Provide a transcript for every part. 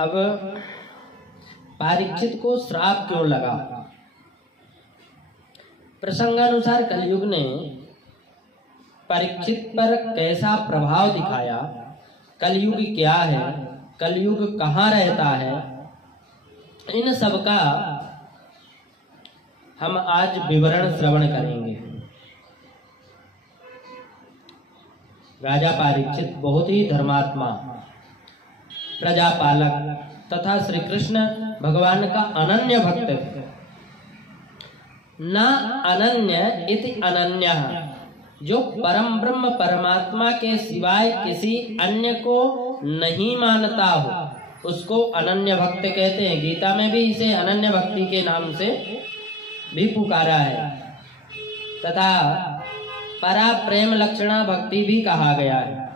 अब परीक्षित को श्राप क्यों लगा? प्रसंगानुसार कलयुग ने परीक्षित पर कैसा प्रभाव दिखाया, कलयुग क्या है, कलयुग कहाँ रहता है, इन सब का हम आज विवरण श्रवण करेंगे। राजा परीक्षित बहुत ही धर्मात्मा, प्रजापालक तथा श्री कृष्ण भगवान का अनन्य भक्त थे। न अनन्य इति अनन्यः, जो परम ब्रह्म परमात्मा के सिवाय किसी अन्य को नहीं मानता हो उसको अनन्य भक्त कहते हैं। गीता में भी इसे अनन्य भक्ति के नाम से भी पुकारा है तथा परा प्रेम लक्षणा भक्ति भी कहा गया है।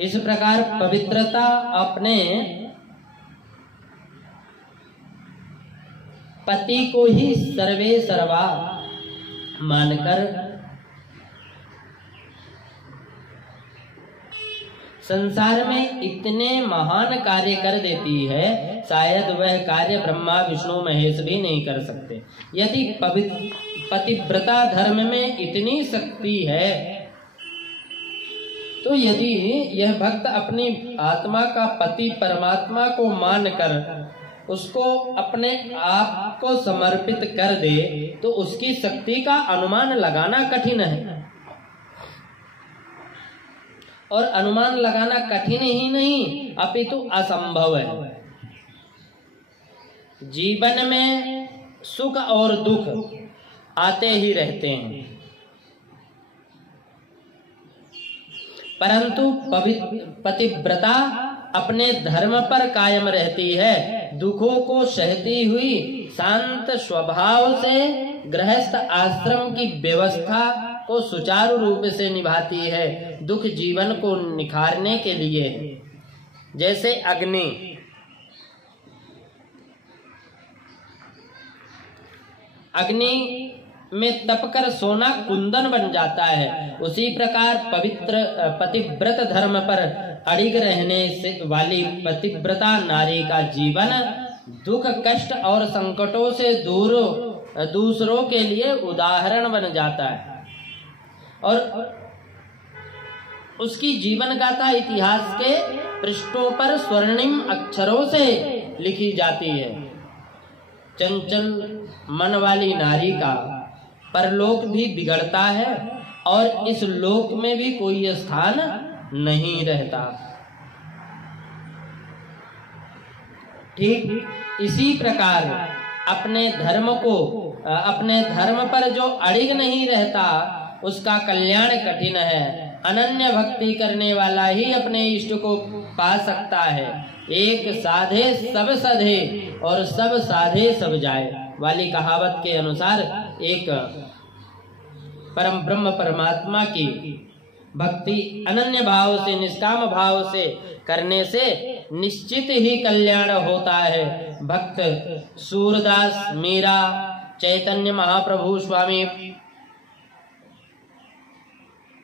इस प्रकार पवित्रता अपने पति को ही सर्वे सर्वा मानकर संसार में इतने महान कार्य कर देती है, शायद वह कार्य ब्रह्मा विष्णु महेश भी नहीं कर सकते। यदि पतिव्रता धर्म में इतनी शक्ति है तो यदि यह भक्त अपनी आत्मा का पति परमात्मा को मानकर उसको अपने आप को समर्पित कर दे तो उसकी शक्ति का अनुमान लगाना कठिन है। और अनुमान लगाना कठिन ही नहीं अपितु असंभव है। जीवन में सुख और दुख आते ही रहते हैं, परंतु पतिव्रता अपने धर्म पर कायम रहती है। दुखों को सहती हुई शांत स्वभाव से गृहस्थ आश्रम की व्यवस्था को सुचारू रूप से निभाती है। दुख जीवन को निखारने के लिए, जैसे अग्नि में तपकर सोना कुंदन बन जाता है, उसी प्रकार पतिव्रत धर्म पर अड़िग रहने से वाली पतिव्रता नारी का जीवन दुख कष्ट और संकटों से दूसरों के लिए उदाहरण बन जाता है और उसकी जीवन गाथा इतिहास के पृष्ठों पर स्वर्णिम अक्षरों से लिखी जाती है। चंचल मन वाली नारी का परलोक भी बिगड़ता है और इस लोक में भी कोई स्थान नहीं रहता। ठीक इसी प्रकार अपने धर्म पर जो अड़िग नहीं रहता उसका कल्याण कठिन है। अनन्य भक्ति करने वाला ही अपने इष्ट को पा सकता है। एक साधे सब सधे और सब साधे सब जाए वाली कहावत के अनुसार एक परम ब्रह्म परमात्मा की भक्ति अनन्य भाव से निष्काम भाव से करने से निश्चित ही कल्याण होता है। भक्त सूरदास, मीरा, चैतन्य महाप्रभु स्वामी,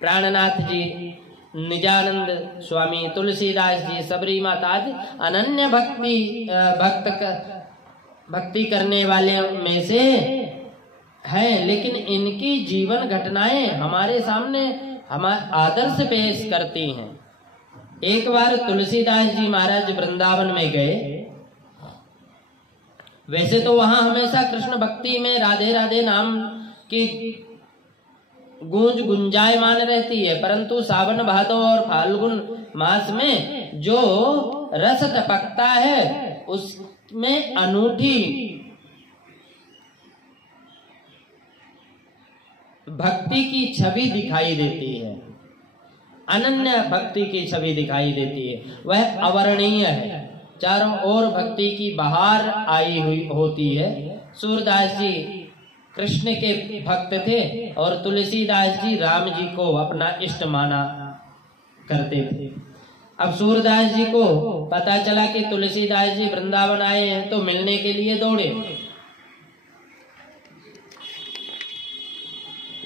प्राणनाथ जी, निजानंद स्वामी, तुलसीदास जी, सबरी माता आदि अनन्य भक्ति करने वाले में से हैं, लेकिन इनकी जीवन घटनाएं हमारे सामने आदर्श पेश करती हैं। एक बार तुलसीदास जी महाराज वृंदावन में गए। वैसे तो वहां हमेशा कृष्ण भक्ति में राधे राधे नाम की गूंज गुंजायमान रहती है, परंतु सावन भादो और फाल्गुन मास में जो रस टपकता है उसमें अनूठी भक्ति की छवि दिखाई देती है, अनन्य भक्ति की छवि दिखाई देती है। वह अवर्णनीय है, चारों ओर भक्ति की बहार आई हुई होती है। सूरदास जी कृष्ण के भक्त थे और तुलसीदास जी राम जी को अपना इष्ट माना करते थे। अब सूरदास जी को पता चला कि तुलसीदास जी वृंदावन आए हैं तो मिलने के लिए दौड़े।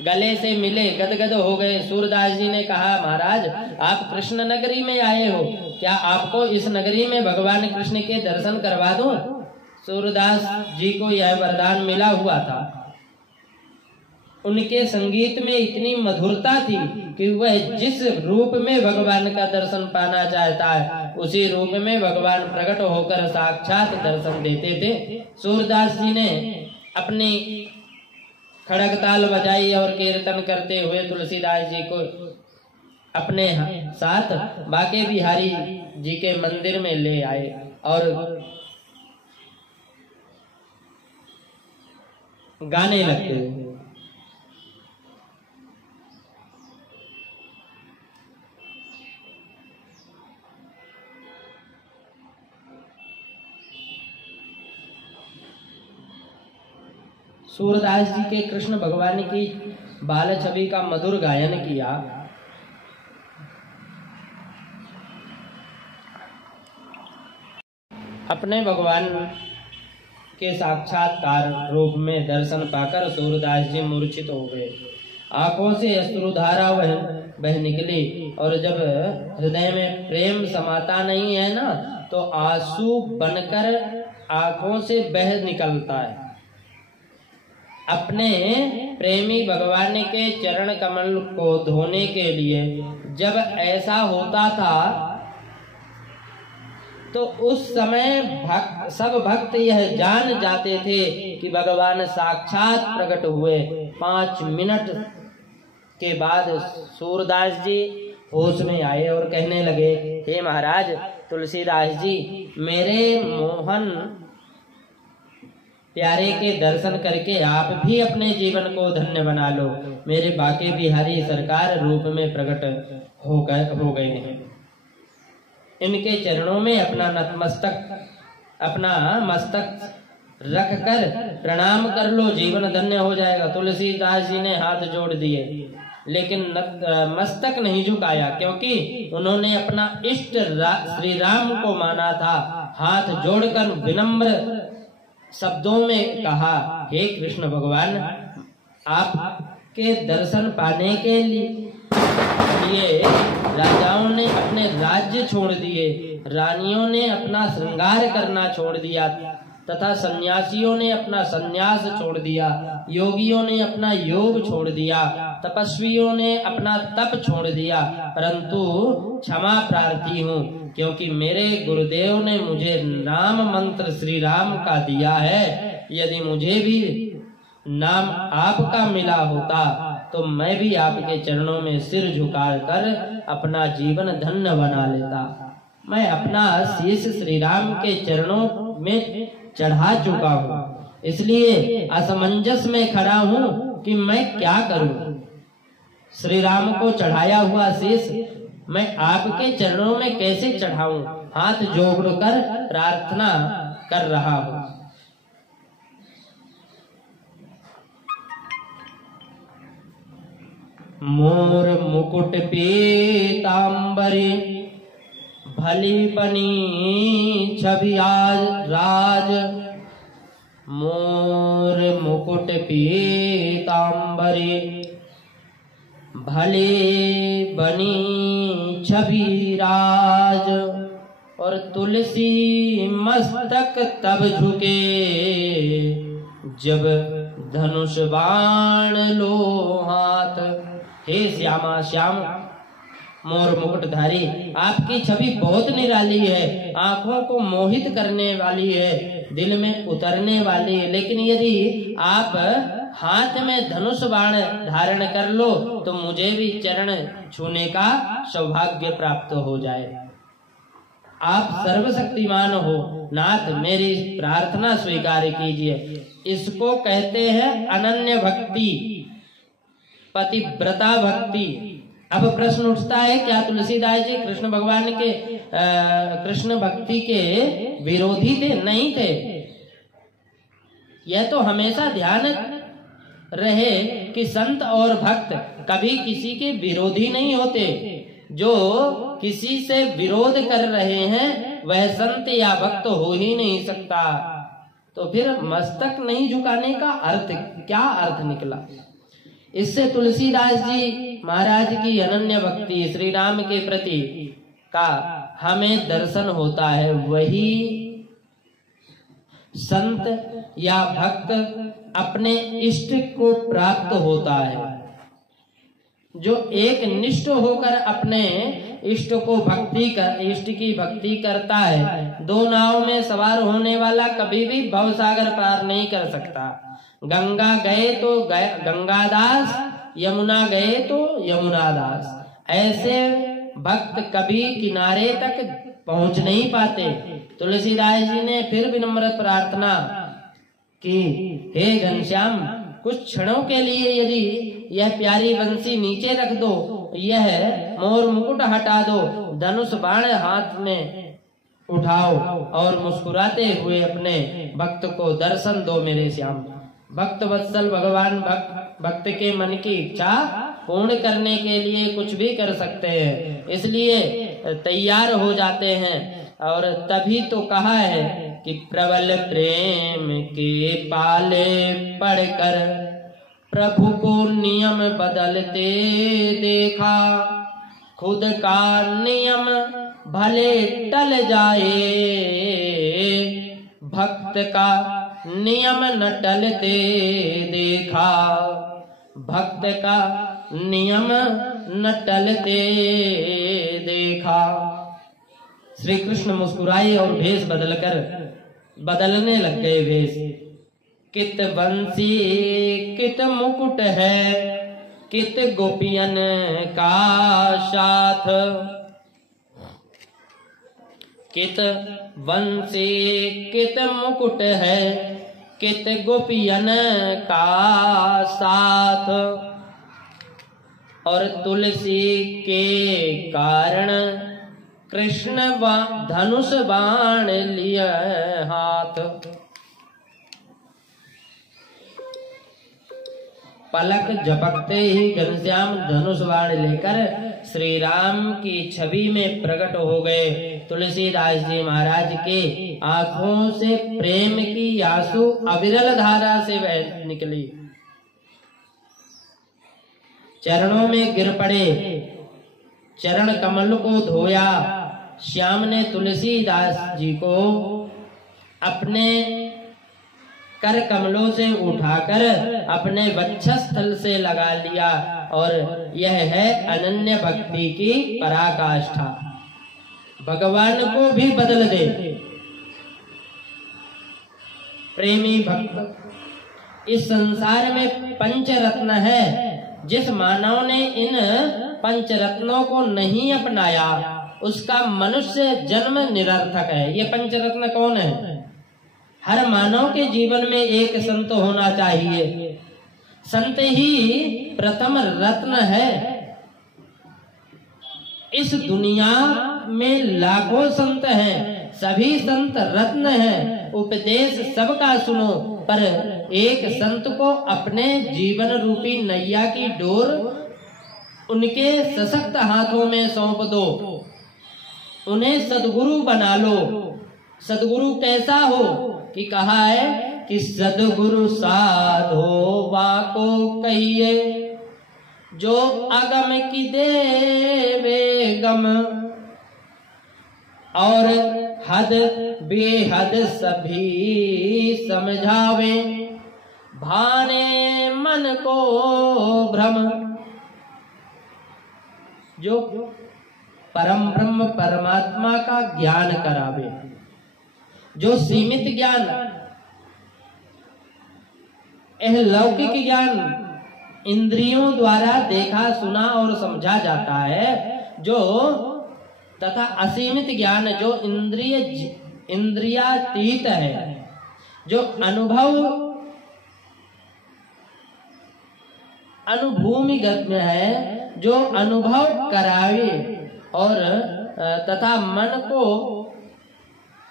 गले से मिले, गदगद हो गए। सूरदास जी ने कहा, महाराज आप कृष्ण नगरी में आए हो, क्या आपको इस नगरी में भगवान कृष्ण के दर्शन करवा दूं? सूरदास जी को यह वरदान मिला हुआ था। उनके संगीत में इतनी मधुरता थी कि वह जिस रूप में भगवान का दर्शन पाना चाहता है उसी रूप में भगवान प्रकट होकर साक्षात दर्शन देते थे। सूरदास जी ने अपनी खड़ग ताल बजाई और कीर्तन करते हुए तुलसीदास जी को अपने साथ बांके बिहारी जी के मंदिर में ले आए और गाने लगते। सूरदास जी के कृष्ण भगवान की बाल छवि का मधुर गायन किया। अपने भगवान के साक्षात्कार रूप में दर्शन पाकर सूरदास जी मूर्छित हो गए। आंखों से अश्रुधारा बह निकली और जब हृदय में प्रेम समाता नहीं है ना तो आंसू बनकर आंखों से बह निकलता है। अपने प्रेमी भगवान के चरण कमल को धोने के लिए जब ऐसा होता था तो उस समय सब भक्त यह जान जाते थे कि भगवान साक्षात प्रकट हुए। 5 मिनट के बाद सूरदास जी होश में आए और कहने लगे, हे महाराज तुलसीदास जी, मेरे मोहन प्यारे के दर्शन करके आप भी अपने जीवन को धन्य बना लो। मेरे बांके बिहारी सरकार रूप में प्रकट हो गए हैं। इनके चरणों में अपना मस्तक रख कर प्रणाम कर लो, जीवन धन्य हो जाएगा। तुलसीदास जी ने हाथ जोड़ दिए लेकिन मस्तक नहीं झुकाया, क्योंकि उन्होंने अपना इष्ट श्री राम को माना था। हाथ जोड़कर विनम्र शब्दों में कहा, हे कृष्ण भगवान, आपके दर्शन पाने के लिए राजाओं ने अपने राज्य छोड़ दिए, रानियों ने अपना श्रृंगार करना छोड़ दिया तथा सन्यासियों ने अपना सन्यास छोड़ दिया, योगियों ने अपना योग छोड़ दिया, तपस्वियों ने अपना तप छोड़ दिया, परंतु क्षमा प्रार्थी हूँ क्योंकि मेरे गुरुदेव ने मुझे नाम मंत्र श्री राम का दिया है। यदि मुझे भी नाम आपका मिला होता तो मैं भी आपके चरणों में सिर झुकाकर अपना जीवन धन्य बना लेता। मैं अपना शीश श्री राम के चरणों में चढ़ा चुका हूँ, इसलिए असमंजस में खड़ा हूँ कि मैं क्या करूँ। श्री राम को चढ़ाया हुआ शीश मैं आपके चरणों में कैसे चढ़ाऊं? हाथ जोड़कर प्रार्थना कर रहा हूँ। मोर मुकुट पीतांबरी भली बनी छवि आज राज, मोर मुकुट पीतांबरी भले बनी छवि राज। और तुलसी मस्तक तब झुके जब धनुष बाण लो हाथ। हे श्यामा श्याम मोर मुकुटधारी, आपकी छवि बहुत निराली है, आंखों को मोहित करने वाली है, दिल में उतरने वाली है। लेकिन यदि आप हाथ में धनुष बाण धारण कर लो तो मुझे भी चरण छूने का सौभाग्य प्राप्त हो जाए। आप सर्वशक्तिमान हो नाथ, मेरी प्रार्थना स्वीकार कीजिए। इसको कहते हैं अनन्य भक्ति, पतिव्रता भक्ति। अब प्रश्न उठता है, क्या तुलसीदास जी कृष्ण भगवान के कृष्ण भक्ति के विरोधी थे? नहीं थे। यह तो हमेशा ध्यान रहे कि संत और भक्त कभी किसी के विरोधी नहीं होते। जो किसी से विरोध कर रहे हैं वह संत या भक्त हो ही नहीं सकता। तो फिर मस्तक नहीं झुकाने का अर्थ क्या अर्थ निकला? इससे तुलसीदास जी महाराज की अनन्य भक्ति श्री राम के प्रति का हमें दर्शन होता है। वही संत या भक्त अपने इष्ट को प्राप्त होता है, जो एक निष्ठ होकर अपने इष्ट की भक्ति करता है। दो नाव में सवार होने वाला कभी भी भवसागर पार नहीं कर सकता। गंगा गए तो गंगादास, यमुना गए तो यमुनादास। ऐसे भक्त कभी किनारे तक पहुंच नहीं पाते। तुलसीदास जी ने फिर विनम्र प्रार्थना कि हे घनश्याम, कुछ क्षणों के लिए यदि यह प्यारी बंसी नीचे रख दो, यह मोर मुकुट हटा दो, धनुष बाण हाथ में उठाओ और मुस्कुराते हुए अपने भक्त को दर्शन दो मेरे श्याम। भक्त वत्सल भगवान भक्त के मन की इच्छा पूर्ण करने के लिए कुछ भी कर सकते हैं, इसलिए तैयार हो जाते हैं। और तभी तो कहा है कि प्रबल प्रेम के पाले पड़कर प्रभु को नियम बदलते देखा, खुद का नियम भले टल जाए, भक्त का नियम न टलते देखा, भक्त का नियम न टलते देखा। श्री कृष्ण मुस्कुराए और भेष बदलने लग गए भेष। कित बंसी कित मुकुट है, कित गोपियन का साथ, कित बंसी कित मुकुट है, कित गोपियन का साथ। और तुलसी के कारण कृष्ण धनुष बाण लिया हाथ। पलक झपकते ही घनश्याम धनुष बाण लेकर श्री राम की छवि में प्रकट हो गए। तुलसीदास जी महाराज के आंखों से प्रेम की आंसू अविरल धारा से बह निकली। चरणों में गिर पड़े, चरण कमल को धोया। श्याम ने तुलसीदास जी को अपने कर कमलों से उठाकर अपने वक्षस्थल से लगा लिया, और यह है अनन्य भक्ति की पराकाष्ठा। भगवान को भी बदल दे। प्रेमी भक्त इस संसार में पंचरत्न है। जिस मानव ने इन पंचरत्नों को नहीं अपनाया उसका मनुष्य जन्म निरर्थक है। ये पंचरत्न कौन है? हर मानव के जीवन में एक संत होना चाहिए। संत ही प्रथम रत्न है। इस दुनिया में लाखों संत हैं, सभी संत रत्न हैं। उपदेश सबका सुनो, पर एक संत को अपने जीवन रूपी नैया की डोर उनके सशक्त हाथों में सौंप दो। उन्हें सदगुरु बना लो। सदगुरु कैसा हो कि कहा है कि सदगुरु साधो वाको कहिए, जो अगम की देवे गम, और हद बेहद सभी समझावे, भाने मन को भ्रम। जो परम ब्रह्म परमात्मा का ज्ञान करावे, जो सीमित ज्ञान, यह लौकिक ज्ञान इंद्रियों द्वारा देखा सुना और समझा जाता है, जो तथा असीमित ज्ञान जो इंद्रियातीत है, जो अनुभूमिगत में है, जो अनुभव करावे और तथा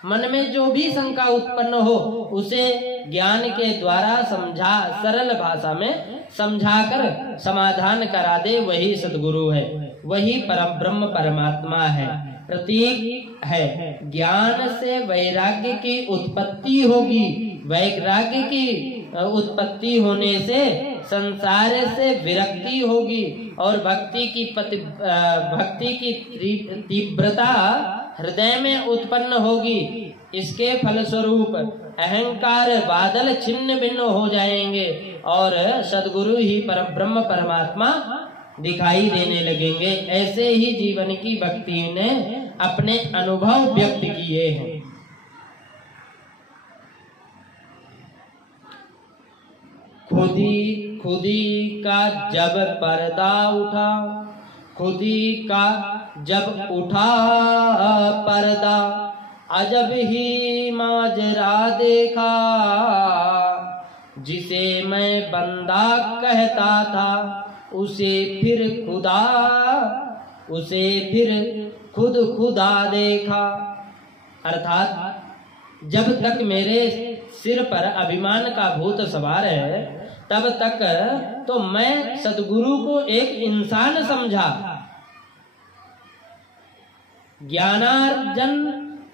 मन में जो भी शंका उत्पन्न हो उसे ज्ञान के द्वारा सरल भाषा में समझाकर समाधान करा दे, वही सद्गुरु है, वही परम ब्रह्म परमात्मा है, प्रतीक है। ज्ञान से वैराग्य की उत्पत्ति होगी, वैराग्य की उत्पत्ति होने से संसार से विरक्ति होगी और भक्ति की तीव्रता हृदय में उत्पन्न होगी। इसके फलस्वरूप अहंकार बादल छिन्न भिन्न हो जाएंगे और सद्गुरु ही परब्रह्म परमात्मा दिखाई देने लगेंगे। ऐसे ही जीवन की भक्ति ने अपने अनुभव व्यक्त किए हैं। खुदी का जब पर्दा उठा, खुदी का जब उठा पर्दा, अजब ही माजरा देखा। जिसे मैं बंदा कहता था उसे फिर खुद खुदा देखा। अर्थात जब तक मेरे सिर पर अभिमान का भूत सवार है तब तक तो मैं सद्गुरु को एक इंसान समझा, ज्ञानार्जन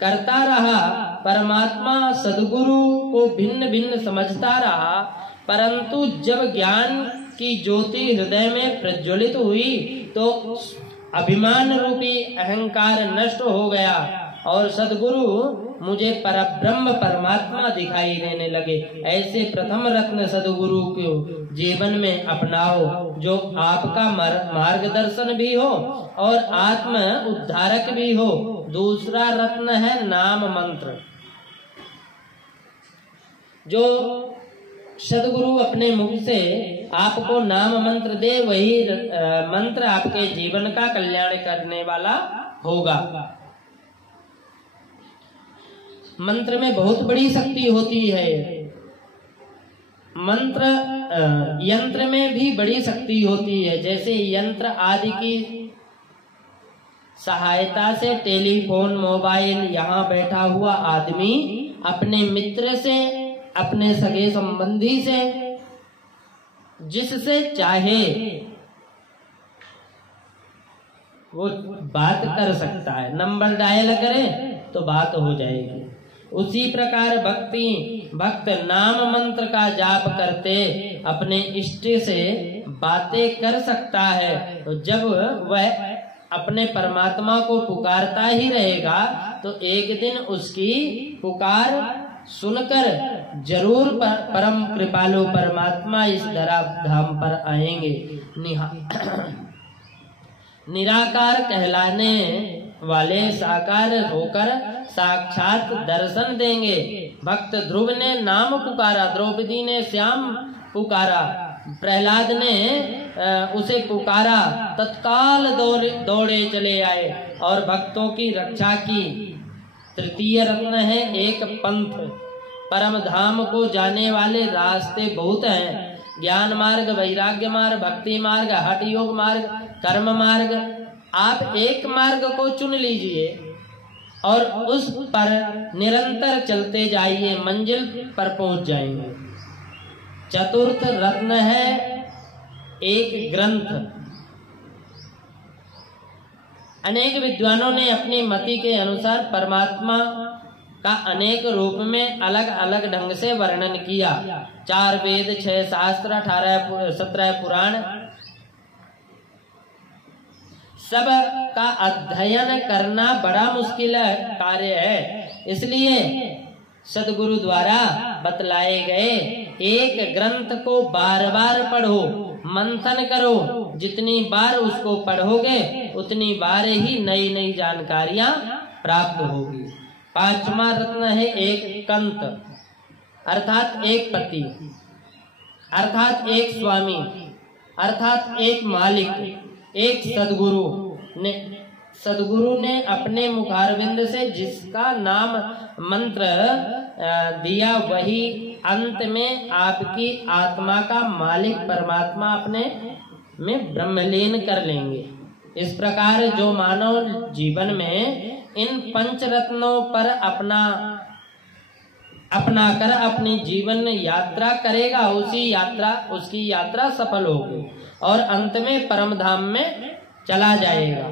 करता रहा, परमात्मा सद्गुरु को भिन्न भिन्न समझता रहा। परंतु जब ज्ञान की ज्योति हृदय में प्रज्वलित हुई तो अभिमान रूपी अहंकार नष्ट हो गया और सद्गुरु मुझे परब्रह्म परमात्मा दिखाई देने लगे। ऐसे प्रथम रत्न सद्गुरु को जीवन में अपनाओ, जो आपका मार्गदर्शन भी हो और आत्म उद्धारक भी हो। दूसरा रत्न है नाम मंत्र। जो सद्गुरु अपने मुख से आपको नाम मंत्र दे, वही मंत्र आपके जीवन का कल्याण करने वाला होगा। मंत्र में बहुत बड़ी शक्ति होती है। मंत्र यंत्र में भी बड़ी शक्ति होती है। जैसे यंत्र आदि की सहायता से टेलीफोन, मोबाइल, यहाँ बैठा हुआ आदमी अपने मित्र से, अपने सगे संबंधी से, जिससे चाहे वो बात कर सकता है। नंबर डायल करे तो बात हो जाएगी। उसी प्रकार भक्त नाम मंत्र का जाप करते अपने इष्ट से बातें कर सकता है। तो जब वह अपने परमात्मा को पुकारता ही रहेगा तो एक दिन उसकी पुकार सुनकर जरूर परम कृपालु परमात्मा इस धरा धाम पर आएंगे। निराकार कहलाने वाले साकार होकर साक्षात दर्शन देंगे। भक्त ध्रुव ने नाम पुकारा, द्रौपदी ने श्याम पुकारा, प्रहलाद ने उसे पुकारा, तत्काल दौड़े चले आए और भक्तों की रक्षा की। तृतीय रत्न है एक पंथ। परम धाम को जाने वाले रास्ते बहुत हैं। ज्ञान मार्ग, वैराग्य मार्ग, भक्ति मार्ग, हठ योग मार्ग, कर्म मार्ग। आप एक मार्ग को चुन लीजिए और उस पर निरंतर चलते जाइए, मंजिल पर पहुंच जाएंगे। चतुर्थ रत्न है एक ग्रंथ। अनेक विद्वानों ने अपनी मति के अनुसार परमात्मा का अनेक रूप में अलग अलग ढंग से वर्णन किया। 4 वेद, 6 शास्त्र, 17 पुराण, सब का अध्ययन करना बड़ा मुश्किल कार्य है। इसलिए सद्गुरु द्वारा बतलाए गए एक ग्रंथ को बार बार पढ़ो, मंथन करो। जितनी बार उसको पढ़ोगे उतनी बार ही नई नई जानकारियां प्राप्त होगी। 5वां रत्न है एक कंत, अर्थात एक पति, अर्थात एक स्वामी, अर्थात एक मालिक, एक सद्गुरु ने अपने मुखारविंद से जिसका नाम मंत्र दिया वही अंत में आपकी आत्मा का मालिक परमात्मा अपने में ब्रह्मलीन कर लेंगे। इस प्रकार जो मानव जीवन में इन 5 रत्नों पर अपना कर अपनी जीवन यात्रा करेगा, उसकी यात्रा सफल होगी और अंत में परम धाम में चला जाएगा।